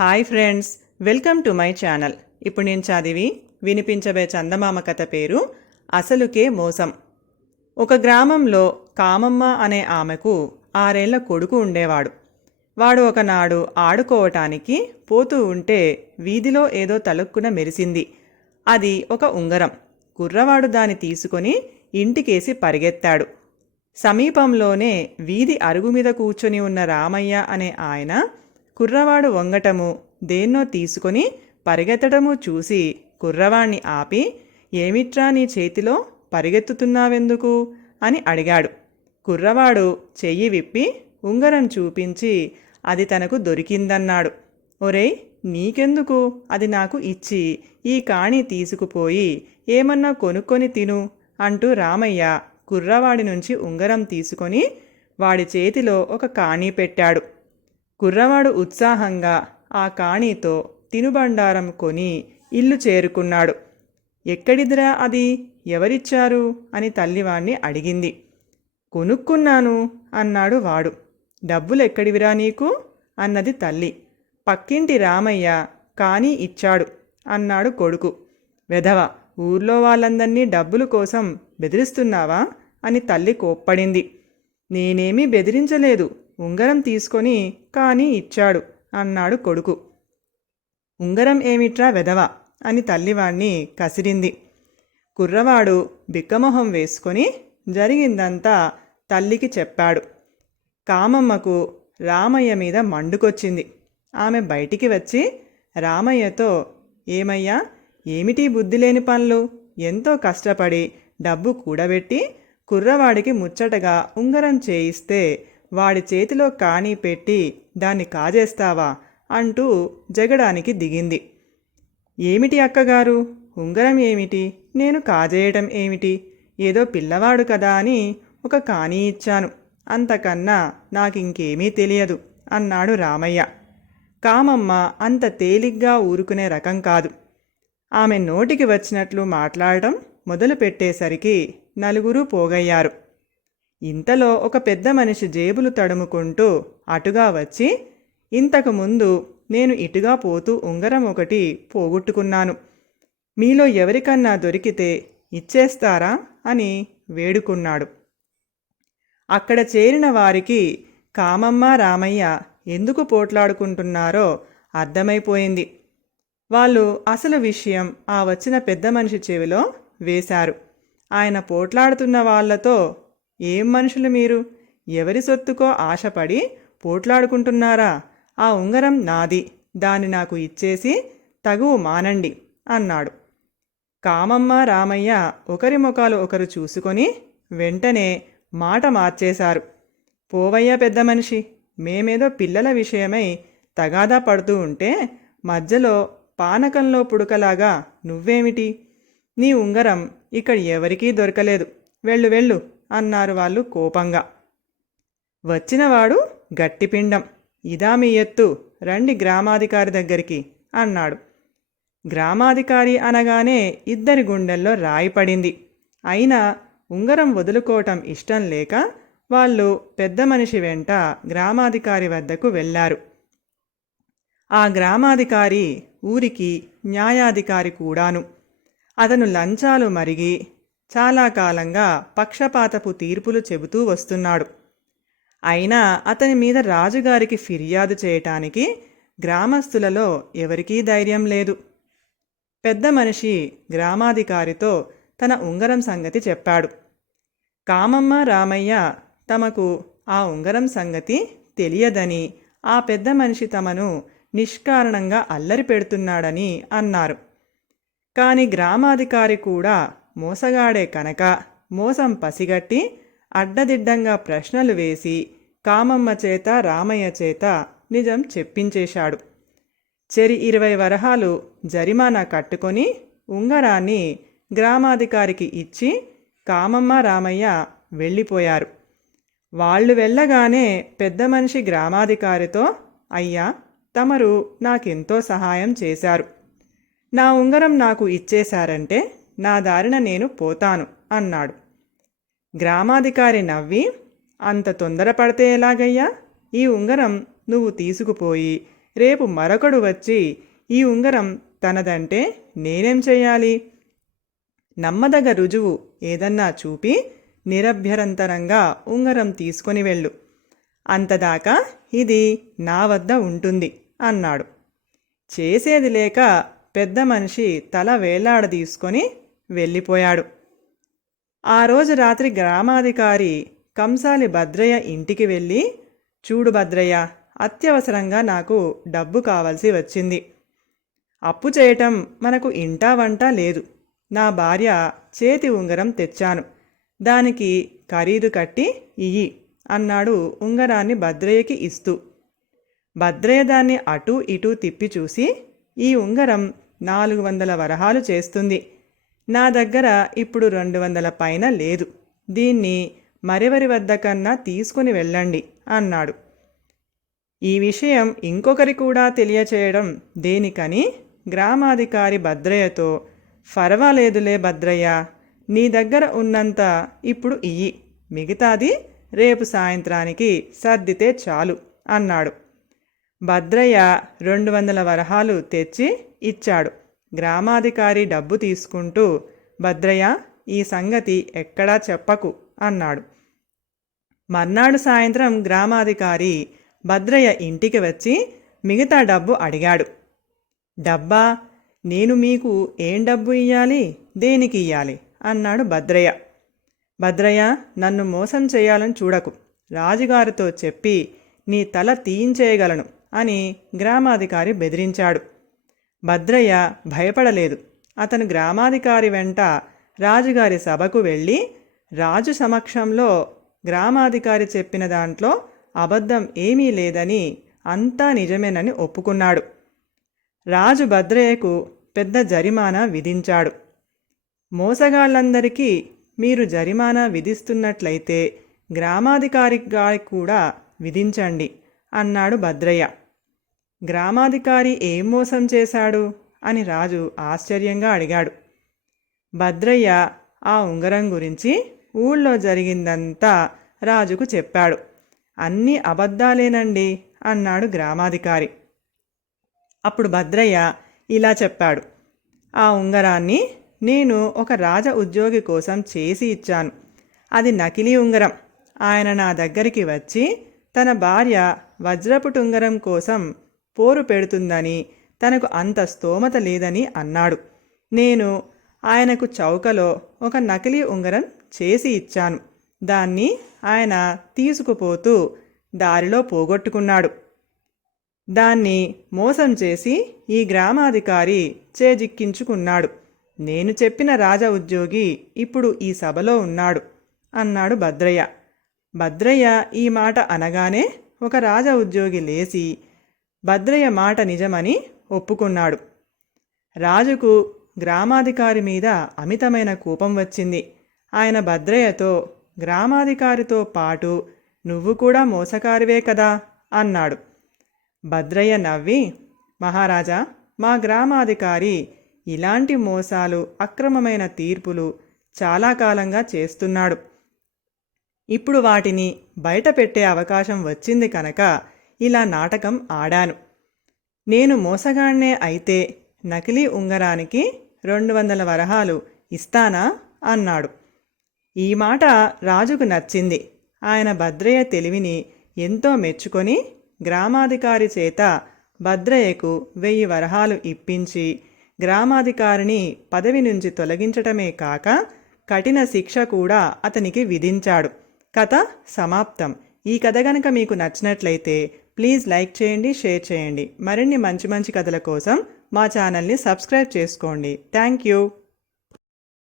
Hi friends welcome to my channel. ఇప్పుడు నేను చదివి వినిపించబే చందమామ కథ పేరు అసలుకే మోసం. ఒక గ్రామంలో కామమ్మ అనే ఆమెకు ఆరేళ్ళ కొడుకు ఉండేవాడు. వాడు ఒకనాడు ఆడుకోవటానికి పోతూ ఉంటే వీధిలో ఏదో తలుక్కున మెరిసింది. అది ఒక ఉంగరం. కుర్రవాడు దాన్ని తీసుకొని ఇంటికేసి పరిగెత్తాడు. సమీపంలోనే వీధి అరుగు మీద కూర్చొని ఉన్న రామయ్య అనే ఆయన కుర్రవాడు వంగటము దేన్నో తీసుకొని పరిగెత్తటము చూసి కుర్రవాణ్ణి ఆపి ఏమిట్రా నీ చేతిలో పరిగెత్తుతున్నావెందుకు? అని అడిగాడు. కుర్రవాడు చెయ్యి విప్పి ఉంగరం చూపించి అది తనకు దొరికిందన్నాడు. ఒరేయ్ నీకెందుకు? అది నాకు ఇచ్చి ఈ కాణి తీసుకుపోయి ఏమన్నా కొనుక్కొని తిను అంటూ రామయ్య కుర్రవాడి నుంచి ఉంగరం తీసుకొని వాడి చేతిలో ఒక కాణీ పెట్టాడు. కుర్రవాడు ఉత్సాహంగా ఆ కాణీతో తినుబండారం కొని ఇల్లు చేరుకున్నాడు. ఎక్కడిదిరా అది? ఎవరిచ్చారు? అని తల్లివాణ్ణి అడిగింది. కొనుక్కున్నాను అన్నాడు వాడు. డబ్బులెక్కడివిరా నీకు? అన్నది తల్లి. పక్కింటి రామయ్య కానీ ఇచ్చాడు అన్నాడు కొడుకు. వెధవ ఊర్లో వాళ్ళందర్నీ డబ్బుల కోసం బెదిరిస్తున్నావా? అని తల్లి కోప్పడింది. నేనేమీ బెదిరించలేదు. ఉంగరం తీసుకొని కానీ ఇచ్చాడు అన్నాడు కొడుకు. ఉంగరం ఏమిట్రా వెధవ? అని తల్లివాణ్ణి కసిరింది. కుర్రవాడు బిక్కమొహం వేసుకొని జరిగిందంతా తల్లికి చెప్పాడు. కామమ్మకు రామయ్య మీద మండుకొచ్చింది. ఆమె బయటికి వచ్చి రామయ్యతో ఏమయ్యా ఏమిటి బుద్ధి లేని పనులు? ఎంతో కష్టపడి డబ్బు కూడబెట్టి కుర్రవాడికి ముచ్చటగా ఉంగరం చేయిస్తే వాడి చేతిలో కాణీ పెట్టి దాన్ని కాజేస్తావా అంటూ జగడానికి దిగింది. ఏమిటి అక్కగారు? ఉంగరం ఏమిటి? నేను కాజేయటం ఏమిటి? ఏదో పిల్లవాడు కదా అని ఒక కాణీ ఇచ్చాను. అంతకన్నా నాకింకేమీ తెలియదు అన్నాడు రామయ్య. కామమ్మ అంత తేలిగ్గా ఊరుకునే రకం కాదు. ఆమె నోటికి వచ్చినట్లు మాట్లాడటం మొదలుపెట్టేసరికి నలుగురు పోగయ్యారు. ఇంతలో ఒక పెద్ద మనిషి జేబులు తడుముకుంటూ అటుగా వచ్చి ఇంతకుముందు నేను ఇటుగా పోతూ ఉంగరం ఒకటి పోగొట్టుకున్నాను. మీలో ఎవరికన్నా దొరికితే ఇచ్చేస్తారా? అని వేడుకున్నాడు. అక్కడ చేరిన వారికి కామమ్మ రామయ్య ఎందుకు పోట్లాడుకుంటున్నారో అర్థమైపోయింది. వాళ్ళు అసలు విషయం ఆ వచ్చిన పెద్ద మనిషి చెవిలో వేశారు. ఆయన పోట్లాడుతున్న వాళ్ళతో ఏం మనుషులు మీరు? ఎవరి సొత్తుకో ఆశపడి పోట్లాడుకుంటున్నారా? ఆ ఉంగరం నాది దాన్ని నాకు ఇచ్చేసి తగువు మానండి అన్నాడు. కామమ్మ రామయ్య ఒకరి ముఖాలు ఒకరు చూసుకొని వెంటనే మాట మార్చేశారు. పోవయ్య పెద్ద మనిషి మేమేదో పిల్లల విషయమై తగాదా పడుతూ ఉంటే మధ్యలో పానకంలో పుడకలాగా నువ్వేమిటి? నీ ఉంగరం ఇక్కడ ఎవరికీ దొరకలేదు. వెళ్ళు వెళ్ళు. అన్నారు వాళ్ళు కోపంగా. వచ్చినవాడు గట్టిపిండం. ఇదా మీ ఎత్తు. రండి గ్రామాధికారి దగ్గరికి అన్నాడు. గ్రామాధికారి అనగానే ఇద్దరి గుండెల్లో రాయి పడింది. అయినా ఉంగరం వదులుకోవటం ఇష్టం లేక వాళ్ళు పెద్ద మనిషి వెంట గ్రామాధికారి వద్దకు వెళ్ళారు. ఆ గ్రామాధికారి ఊరికి న్యాయాధికారి కూడాను. అతను లంచాలు మరిగి చాలా కాలంగా పక్షపాతపు తీర్పులు చెబుతూ వస్తున్నాడు. అయినా అతని మీద రాజుగారికి ఫిర్యాదు చేయటానికి గ్రామస్తులలో ఎవరికీ ధైర్యం లేదు. పెద్ద మనిషి గ్రామాధికారితో తన ఉంగరం సంగతి చెప్పాడు. కామమ్మ రామయ్య తమకు ఆ ఉంగరం సంగతి తెలియదని ఆ పెద్ద మనిషి తమను నిష్కారణంగా అల్లరి పెడుతున్నాడని అన్నారు. కాని గ్రామాధికారి కూడా మోసగాడే కనుక మోసం పసిగట్టి అడ్డదిడ్డంగా ప్రశ్నలు వేసి కామమ్మ చేత రామయ్య చేత నిజం చెప్పించేశాడు. చెరి ఇరవై వరహాలు జరిమానా కట్టుకొని ఉంగరాన్ని గ్రామాధికారికి ఇచ్చి కామమ్మ రామయ్య వెళ్ళిపోయారు. వాళ్ళు వెళ్ళగానే పెద్ద మనిషి గ్రామాధికారితో అయ్యా తమరు నాకెంతో సహాయం చేశారు. నా ఉంగరం నాకు ఇచ్చేశారంటే నా దారిన నేను పోతాను అన్నాడు. గ్రామాధికారి నవ్వి అంత తొందరపడితే ఎలాగయ్యా? ఈ ఉంగరం నువ్వు తీసుకుపోయి రేపు మరొకడు వచ్చి ఈ ఉంగరం తనదంటే నేనేం చేయాలి నమ్మదగ రుజువు ఏదన్నా చూపి నిరభ్యరంతరంగా ఉంగరం తీసుకొని వెళ్ళు. అంతదాకా ఇది నా వద్ద ఉంటుంది అన్నాడు. చేసేది లేక పెద్ద మనిషి తల వేలాడదీసుకొని వెళ్ళిపోయాడు. ఆ రోజు రాత్రి గ్రామాధికారి కంసాలి భద్రయ్య ఇంటికి వెళ్ళి చూడు భద్రయ్య అత్యవసరంగా నాకు డబ్బు కావాల్సి వచ్చింది. అప్పు చేయటం మనకు ఇంటా వంట లేదు. నా భార్య చేతి ఉంగరం తెచ్చాను. దానికి ఖరీదు కట్టి ఇయ్యి అన్నాడు ఉంగరాన్ని భద్రయ్యకి ఇస్తూ. భద్రయ్య దాన్ని అటూ ఇటూ తిప్పి చూసి ఈ ఉంగరం నాలుగు వందల వరహాలు చేస్తుంది. నా దగ్గర ఇప్పుడు రెండు వందల పైన లేదు. దీన్ని మరెవరి వద్ద కన్నా తీసుకుని వెళ్ళండి అన్నాడు. ఈ విషయం ఇంకొకరి కూడా తెలియచేయడం దేనికని? గ్రామాధికారి భద్రయ్యతో ఫర్వాలేదులే భద్రయ్య నీ దగ్గర ఉన్నంత ఇప్పుడు ఇయ్యి. మిగతాది రేపు సాయంత్రానికి సర్దితే చాలు అన్నాడు. భద్రయ్య రెండు వందల వరహాలు తెచ్చి ఇచ్చాడు. గ్రామాధికారి డబ్బు తీసుకుంటూ భద్రయ్య ఈ సంగతి ఎక్కడా చెప్పకు అన్నాడు. మర్నాడు సాయంత్రం గ్రామాధికారి భద్రయ్య ఇంటికి వచ్చి మిగతా డబ్బు అడిగాడు. డబ్బా నేను మీకు ఏం డబ్బు ఇయ్యాలి? దేనికి ఇయ్యాలి? అన్నాడు భద్రయ్య. భద్రయ్య నన్ను మోసం చేయాలని చూడకు. రాజుగారితో చెప్పి నీ తల తీయించేయగలను అని గ్రామాధికారి బెదిరించాడు. భద్రయ్య భయపడలేదు. అతను గ్రామాధికారి వెంట రాజుగారి సభకు వెళ్ళి రాజు సమక్షంలో గ్రామాధికారి చెప్పిన దాంట్లో అబద్ధం ఏమీ లేదని అంతా నిజమేనని ఒప్పుకున్నాడు. రాజు భద్రయ్యకు పెద్ద జరిమానా విధించాడు. మోసగాళ్ళందరికీ మీరు జరిమానా విధిస్తున్నట్లయితే గ్రామాధికారి గారికి కూడా విధించండి అన్నాడు భద్రయ్య. గ్రామాధికారి ఏం మోసం చేశాడు? అని రాజు ఆశ్చర్యంగా అడిగాడు. భద్రయ్య ఆ ఉంగరం గురించి ఊళ్ళో జరిగిందంతా రాజుకు చెప్పాడు. అన్నీ అబద్ధాలేనండి అన్నాడు గ్రామాధికారి. అప్పుడు భద్రయ్య ఇలా చెప్పాడు. ఆ ఉంగరాన్ని నేను ఒక రాజ ఉద్యోగి కోసం చేసి ఇచ్చాను. అది నకిలీ ఉంగరం. ఆయన నా దగ్గరికి వచ్చి తన భార్య వజ్రపుటుంగరం కోసం పోరు పెడుతుందని తనకు అంత స్తోమత లేదని అన్నాడు. నేను ఆయనకు చౌకలో ఒక నకిలీ ఉంగరం చేసి ఇచ్చాను. దాన్ని ఆయన తీసుకుపోతూ దారిలో పోగొట్టుకున్నాడు. దాన్ని మోసం చేసి ఈ గ్రామాధికారి చేజిక్కించుకున్నాడు. నేను చెప్పిన రాజ ఉద్యోగి ఇప్పుడు ఈ సభలో ఉన్నాడు అన్నాడు భద్రయ్య. భద్రయ్య ఈ మాట అనగానే ఒక రాజ ఉద్యోగి లేచి భద్రయ్య మాట నిజమని ఒప్పుకున్నాడు. రాజుకు గ్రామాధికారి మీద అమితమైన కోపం వచ్చింది. ఆయన భద్రయ్యతో గ్రామాధికారితో పాటు నువ్వు కూడా మోసకారివే కదా అన్నాడు. భద్రయ్య నవ్వి మహారాజా మా గ్రామాధికారి ఇలాంటి మోసాలు అక్రమమైన తీర్పులు చాలా కాలంగా చేస్తున్నాడు. ఇప్పుడు వాటిని బయట పెట్టే అవకాశం వచ్చింది కనుక ఇలా నాటకం ఆడాను. నేను మోసగాణ్ణే అయితే నకిలీ ఉంగరానికి రెండు వందల వరహాలు ఇస్తానా? అన్నాడు. ఈ మాట రాజుకు నచ్చింది. ఆయన భద్రయ్య తెలివిని ఎంతో మెచ్చుకొని గ్రామాధికారి చేత భద్రయ్యకు వెయ్యి వరహాలు ఇప్పించి గ్రామాధికారిని పదవి నుంచి తొలగించటమే కాక కఠిన శిక్ష కూడా అతనికి విధించాడు. కథ సమాప్తం. ఈ కథ గనక మీకు నచ్చినట్లయితే ప్లీజ్ లైక్ చేయండి షేర్ చేయండి. మరిన్ని మంచి మంచి కథల కోసం మా ఛానల్ని సబ్స్క్రైబ్ చేసుకోండి. Thank you.